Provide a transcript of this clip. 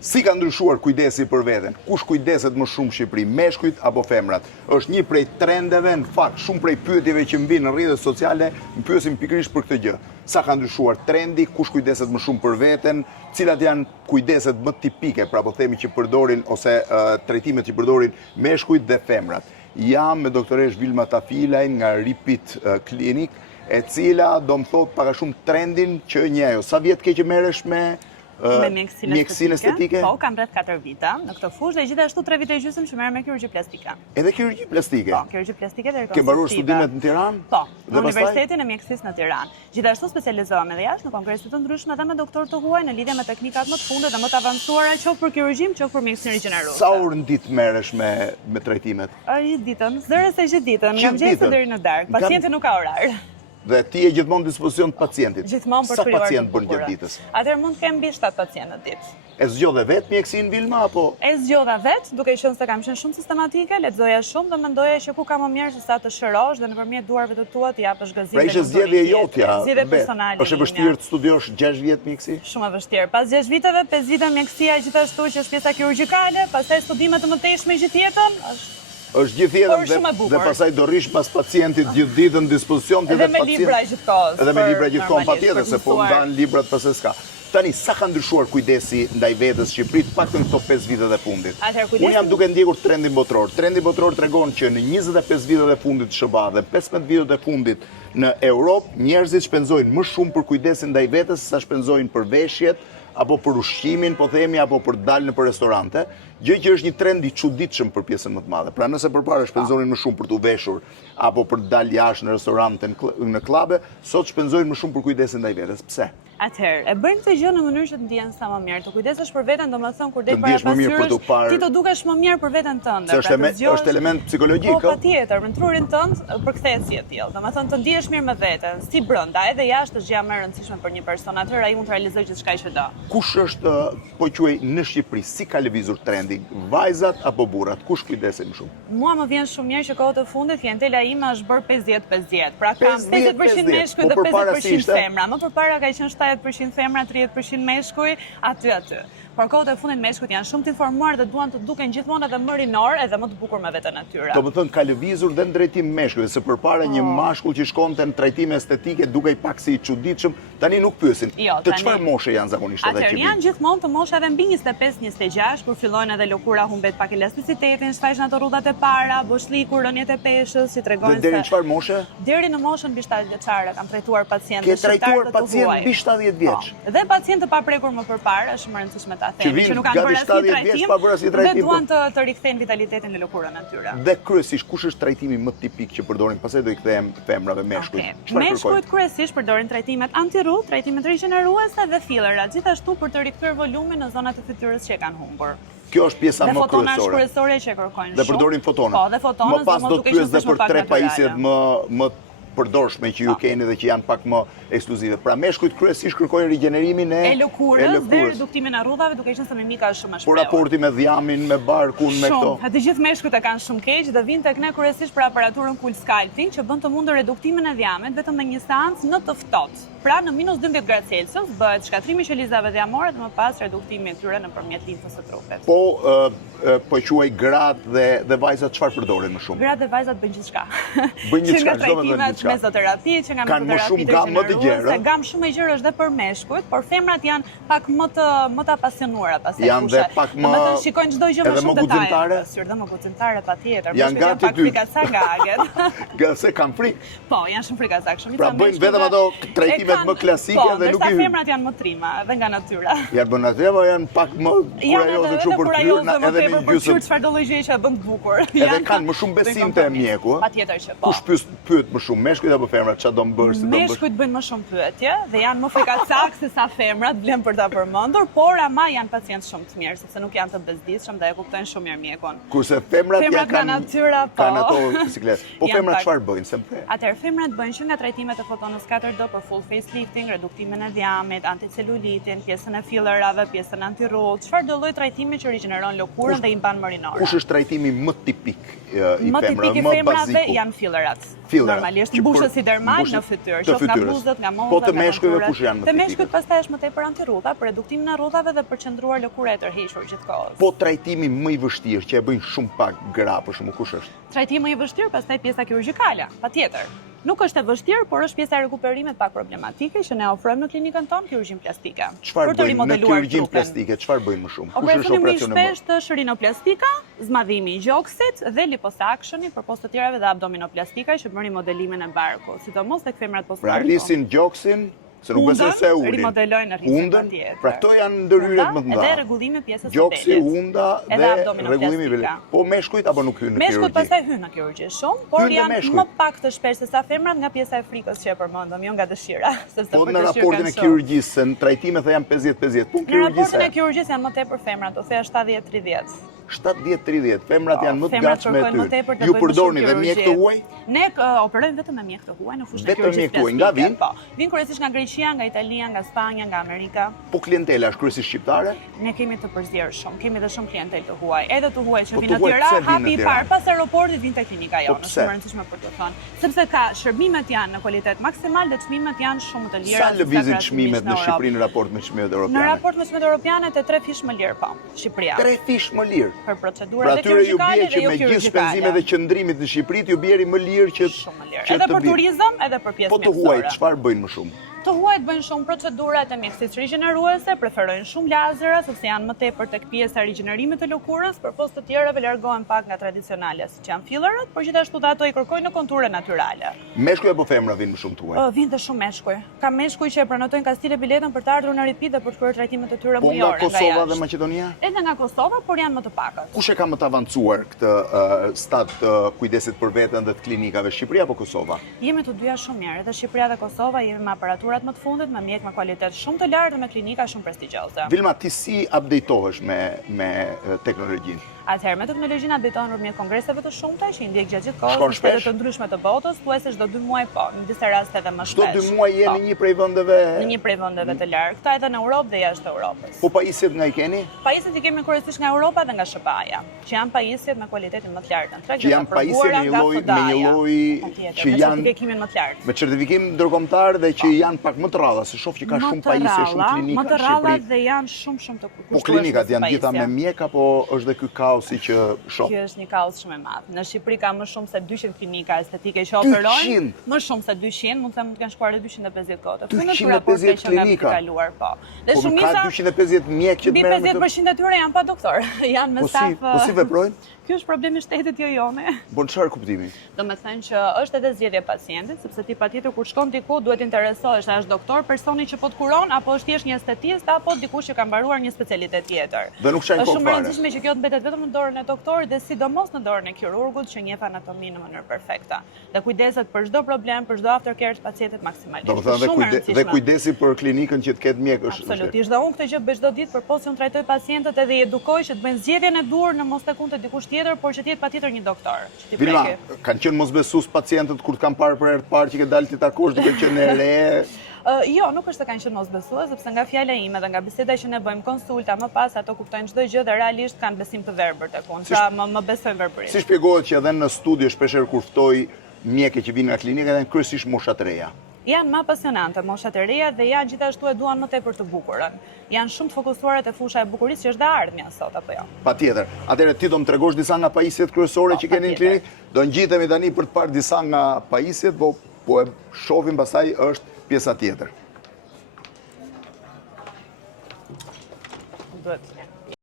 Si ka ndryshuar kujdesi për veten? Kush kujdeset më shumë në Shqipëri, meshkujt apo femrat? Është një prej trendeve, në fakt, shumë prej pyetjeve që mbi në rrjetet sociale, më pyesin pikërisht për këtë gjë. Sa ka ndryshuar trendi, kush kujdeset më shumë për veten, cilat janë kujdeset më tipike, pra po themi që përdorin ose trajtimet që përdorin meshkujt dhe femrat. Jam me doktoresh Vilma Tafilaj nga Ripit Klinik, e cila do më thot pak a shumë trendin që një ajo. Sa vjet ke që merresh me mjekësinë estetike? Po, kam rreth 4 vite në këtë fushë dhe gjithashtu 3 vite e gjysmë që merrem me kirurgji plastike. Edhe kirurgji plastike? Po, kirurgji plastike dhe rekonstruktive. Ke mbaruar studimet në Tiranë? Po, në Universitetin e Mjekësisë në Tiranë. Gjithashtu specializohem edhe jashtë në kongrese të ndryshme dhe me doktor të huaj në lidhje me teknikat më të fundit dhe më të avancuara, qoftë për kirurgjim, qoftë për mjekësinë rigjeneruese. Sa orë në ditë merresh me trajtimet? Gjithë ditën, zërës e gjithë ditën, nga mëngjesi deri në darkë. Pacienti nuk ka orar. Dhe ti je gjithmonë në dispozicion të pacientit? Gjithmonë për Sa krijuar pacient bën gjatë ditës? Atëherë mund të kem mbi 7 pacientë në ditë. E zgjodhe vetë mjekësinë Vilma apo? E zgjodha vetë, duke qenë se kam qenë shumë sistematike, lexoja shumë dhe mendoja që ku ka më mirë se sa të shërosh dhe nëpërmjet duarve të tua të japësh gazete. Pra ishte zgjedhje jotja. Zgjedhje personale. Është e vështirë të studiosh 6 vjet mjekësi? Shumë e vështirë. Pas 6 viteve, 5 vite mjekësia gjithashtu që është pjesa kirurgjikale, pastaj studime të mëtejshme gjithë jetën, është gjithë jetën dhe pastaj do rrish pas pacientit gjithë ditën në dispozicion edhe me libra gjithkohës. Edhe me libra gjithkohë patjetër, se po ndan librat pas e s'ka. Tani, sa ka ndryshuar kujdesi ndaj vetes Shqipëri, të paktën këto 5 vitet e fundit? Unë jam duke ndjekur trendin botror. Trendi botror tregon që në 25 vitet e fundit të SBA dhe 15 vitet e fundit në Europë, njerëzit shpenzojnë më shumë për kujdesin ndaj vetes se sa shpenzojnë për veshjet, apo për ushqimin, po themi, apo për dalë në për restorante, gjë që është një trend i çuditshëm për pjesën më të madhe. Pra nëse përpara shpenzonin më shumë për të veshur, apo për të dalë jashtë në restorante, në klabe, sot shpenzojnë më shumë për kujdesin ndaj vetes. Pse? Atëherë, e bëjnë këtë gjë në mënyrë që të ndihen sa më mirë. Të kujdesesh për veten, domethënë kur del para pasqyrës, ti të dukesh më mirë për veten tënde. Është element psikologjik. Po patjetër, në trurin tënd përkthehet si e tillë. Domethënë të ndihesh mirë me veten, si brenda, edhe jashtë është gjë më e rëndësishme për një person. Atëherë ai mund të realizojë gjithçka që do. Kush është, po quaj, në Shqipëri, si ka lëvizur trendi? Vajzat apo burrat? Kush kujdesen më shumë? Mua më vjen shumë mirë që kohët e fundit klientela ime është bërë 50-50. Pra kam 50% meshkuj dhe 50% femra. Më përpara ka qenë 70% femra, 30% meshkuj, aty. Por kohët e fundit meshkujt janë shumë të informuar dhe duan të duken gjithmonë edhe më rinor edhe më të bukur me veten natyra. Do të thënë ka lëvizur dhe në drejtim meshkujve, se përpara një mashkull që shkonte në trajtime estetike dukej pak si i çuditshëm, tani nuk pyesin. Të çfarë moshe janë zakonisht ata që vinë? Janë gjithmonë të mosha edhe mbi 25-26, kur fillojnë edhe lëkura humbet pak elasticitetin, shfaqen ato rrudhat e para, boshliku, rënjet e peshës, si tregojnë se. Deri në çfarë moshe? Deri në moshën mbi 70 vjeçare kam trajtuar pacientë shqiptarë. Ke trajtuar pacientë mbi 70 vjeç. Dhe pacientë të paprekur më përpara, është më rëndësishme ta themi, që nuk kanë bërë asnjë trajtim dhe duan të rikthejnë vitalitetin në lëkurën natyra. Dhe kryesisht kush është trajtimi më tipik që përdorin, pastaj do i kthehem femrave meshkujt. Meshkujt kryesisht përdorin trajtimet anti-rrudh, trajtimet rigjeneruese dhe fillerat, gjithashtu për të rikthyer volumin në zonat e fytyrës që e kanë humbur. Kjo është pjesa më kryesore. Dhe fotona është kryesore që kërkojnë shumë. Dhe përdorin fotonat. Po, dhe fotonat. Më pas do të pyes dhe për 3 pajisjet më përdorshme që ju keni dhe që janë pak më ekskluzive. Pra meshkujt kryesisht kërkojnë rigjenerimin e lëkurës dhe reduktimin e rrudhave, duke qenë se mimika është shumë e shpejtë. Po raporti me dhjamin, me barkun, me këto. Shumë. Të gjithë meshkujt e kanë shumë keq dhe vinë tek ne kryesisht për aparaturën Cool Sculpting që bën të mundur reduktimin e dhjamit vetëm me një seancë në të ftohtë. Pra në -12 gradë Celsius bëhet shkatrimi i qelizave dhjamore dhe më pas reduktimi i tyre nëpërmjet limfës së trupit. Po quaj gratë dhe vajzat çfarë përdorin më shumë? Gratë dhe vajzat bëjnë gjithçka. Bëjnë gjithçka, çdo më bëjnë gjithçka. Mezoterapi, që nga mezoterapi rigjeneruese, gamë shumë e gjerë është dhe për meshkujt, por femrat janë pak më të apasionuara pastaj. Janë dhe pak më shikojnë çdo gjë më shumë detaje. Dhe më guximtare patjetër. Janë gati ty. Frikasa gaget. Se kanë frikë. Po, janë shumë frikasak. Pra bëjnë vetëm ato trajtimet më klasike dhe nuk i. Po, femrat janë më trima edhe nga natyra. Janë bën atë apo janë pak më kurajoze kështu për të hyrë edhe në gjysmë. Çfarë do lloj gjëje që e bën të bukur. Edhe kanë më shumë besim te mjeku, ëh. Patjetër që po. Kush pyet më shumë, meshkujt apo femrat, çfarë do mbërë, si do mbërë? Meshkujt bëjnë më shumë pyetje dhe janë më frikacak se sa femrat, vlen për ta përmendur, por ama janë pacientë shumë të mirë, sepse nuk janë të bezdisshëm dhe e kuptojnë shumë mirë mjekun. Kurse femrat ja kanë natyra, po. Kanë ato siklet. Po femrat çfarë bëjnë, se më the? Atëherë femrat bëjnë që nga trajtimet e fotonës 4D për full facelifting, reduktimin e dhjamit, anticelulitin, pjesën e fillerave, pjesën anti-rrudh, çfarëdo lloj trajtimi që rigjeneron lëkurën dhe i mban më rinore. Kush është trajtimi më tipik i femrave, më baziku? Janë fillerat. Normalisht mbushet si dermal në fytyrë, qoftë nga buzët, nga moza, Po të meshkujve kush janë më të tipike? meshkujt pastaj është më tepër antirrudha, për reduktimin e rrudhave dhe për qëndruar lëkura e tërhequr gjithkohës. Po trajtimi më i vështirë që e bëjnë shumë pak gra për shkakun kush është? Trajtimi i vështirë, pastaj pjesa kirurgjikale, patjetër. Nuk është e vështirë, por është pjesa e rekuperimit pak problematike që ne ofrojmë në klinikën tonë kirurgjinë plastike. Çfarë bëjnë në kirurgjinë plastike? Çfarë bëjnë më shumë? Kush është Operacioni më i operacioni më? shpeshtë është rinoplastika, zmadhimi i gjoksit dhe liposuctioni për postë të tjerave dhe abdominoplastika që bëni modelimin e barkut, sidomos tek femrat Pra postpartum. rrisin gjoksin, se nuk besoj se ulin. Rimodelojnë rrisin Undën, patjetër. pra këto janë ndërhyrjet më të mëdha. Edhe rregullimi pjesës së Gjoksi, delit. unda Edhe dhe abdominoplastika. rregullimi i velit. Po meshkujt apo nuk hynë në Meshkujt kirurgji? pastaj hynë në kirurgji shumë, por Hynë dhe janë meshkujt. më pak të shpesh se sa femrat nga pjesa e frikës që e përmendëm, jo nga dëshira, sepse Po për në dëshirë raportin e kanë shumë. kirurgjisë, se në trajtimet dhe janë 50-50, po në Në raportin e kirurgjisë kirurgjisë janë më tepër femrat, ose 70-30. 70-30, femrat janë më të Femrat gatshme kërkojnë më ty. tepër të Ju bëjnë më përdorni shumë dhe mjek të kirurgji. huaj? Ne operojmë vetëm me mjek të huaj në fushën e Vetëm kirurgjisë mjek të huaj, nga plastike, vinë? Po. Vinë kryesisht nga Greqia, nga Italia, nga Spanja, nga Amerika. Po klientela është kryesisht shqiptare? Ne kemi të përzierë shumë, kemi dhe shumë klientel të huaj, edhe të huaj që Po vinë të huaj në Tiranë, pse vinë hapi në i Tiranë? parë pas aeroportit vinë te klinika Po jonë, pse? është më e rëndësishme për të thënë, sepse ka shërbimet janë në kualitet maksimal dhe çmimet janë shumë të lira. Sa lëvizin krahasimisht çmimet në Europë. Shqipëri në raport me çmimet Në europiane? raport me çmimet europiane te 3 fish më lirë po, Shqipëria. 3 fish më lirë. Për Pra procedurat e atyre ju bie kirurgjikale që dhe jo me gjithë kirurgjikale. shpenzimet e qëndrimit në Shqipëri ju bjeri më lirë që Shumë më lirë. që Edhe të për bie. turizëm, edhe për pjesë Po të huaj, mjekësore. çfarë bëjnë më shumë? Të huajt bëjnë shumë procedurat e mjekësisë rigjeneruese, preferojnë shumë lazera sepse janë më tepër tek pjesa e rigjenerimit të lëkurës, për postë të tjerave largohen pak nga tradicionale, siç janë fillerat, por gjithashtu dhe ato i kërkojnë në konture natyrale. Meshkuj apo femra vinë më shumë të huaj? Vinë të shumë meshkuj. Ka meshkuj që e pranotojnë kastile biletën për të ardhur në Ripit dhe për të kryer trajtimet e tyre Po nga mujore Kosova dhe jashtë. Maqedonia? Edhe nga Kosova, por janë më të pakët. Kush e ka më të avancuar këtë stad të kujdesit për veten dhe të klinikave, Shqipëria apo Kosova? Jemi të dyja shumë mirë, edhe Shqipëria dhe Kosova jemi me aparaturat më të fundit, me mjek me kualitet shumë të lartë dhe me klinika shumë prestigjioze. Vilma, ti si updatetohesh me teknologjinë? Atëherë, me teknologjinë updatohen nëpërmjet kongreseve të shumta që i ndjek gjatë gjithë kohës, Shkon në shtete shpesh? të ndryshme të botës, thuajse çdo 2 muaj po, në disa raste edhe më Çdo shpesh. 2 muaj je Po, në një prej vendeve. në një prej vendeve të largëta, edhe në Europë dhe jashtë Europës. Po pajisjet nga i keni? Pajisjet i kemi kryesisht nga Europa dhe nga SBA-ja, që janë pajisjet me cilëtetin më të lartë. Që janë pajisje me një lloj që janë me certifikimin më të lartë. me certifikim ndërkombëtar dhe që janë pak më të rralla, se shoh që ka shumë pajisje, shumë klinika më të në rralla Shqipëri. dhe janë shumë të kushtueshme. Po klinikat janë si gjitha me pajisje. mjek apo është dhe ky kaosi që shoh? Kjo është një kaos shumë i madh. Në Shqipëri ka më shumë se 200 klinika estetike që operojnë. 200? Më shumë se 200, mund të them të kanë shkuar edhe 250 kohë. 250 klinika? Kaluar, po. Dhe Po nuk shumica ka 250 mjek që të mbi merren me 50% e tyre janë pa doktor. Janë me staf. Po si veprojnë? Ky është problemi i shtetit jo jone. Po në çfarë kuptimi? Do me thënë që është edhe zgjedhja e pacientit, sepse ti patjetër kur shkon diku duhet interesohesh a është doktor personi që po të kuron apo është thjesht një estetist apo dikush që ka mbaruar një specialitet tjetër. Dhe nuk shajnë Është kohë shumë e fare. rëndësishme që kjo të mbetet vetëm në dorën e doktorit dhe sidomos në dorën e kirurgut që njeh anatominë në mënyrë perfekte. Dhe kujdeset për çdo problem, për çdo aftercare të pacientit maksimalisht. Do të thënë dhe kujdesi për klinikën që të ketë mjek është. Absolutisht. Dhe unë këtë gjë bëj çdo ditë për posë unë trajtoj pacientët edhe i edukoj që të bëjnë zgjedhjen e dur në mos takun të dikush tjetër, por që të jetë patjetër një doktor. Vilma, kanë qenë mosbesues pacientët kur të kanë parë për herë të parë që ke dalë ti takosh duke qenë e re? Jo, nuk është se kanë qenë mosbesues, sepse nga fjala ime dhe nga biseda që ne bëjmë konsulta, më pas ato kuptojnë çdo gjë dhe realisht kanë besim të verbër tek unë. Sa më besojnë verbërisht. Si shpjegohet që edhe në studio shpeshherë kur ftoj mjekë që vinë nga klinika janë kryesisht mosha të reja? Janë më apasionante, moshat e reja dhe janë gjithashtu e duan më tepër të bukurën. Janë shumë të fokusuara te fusha e bukurisë që është dhe ardhmja sot apo jo. Patjetër. Atëherë ti do më tregosh disa nga pajisjet kryesore që keni në klinikë? Do ngjitemi tani për të parë disa nga pajisjet, po e shohim pastaj është pjesa tjetër. Duhet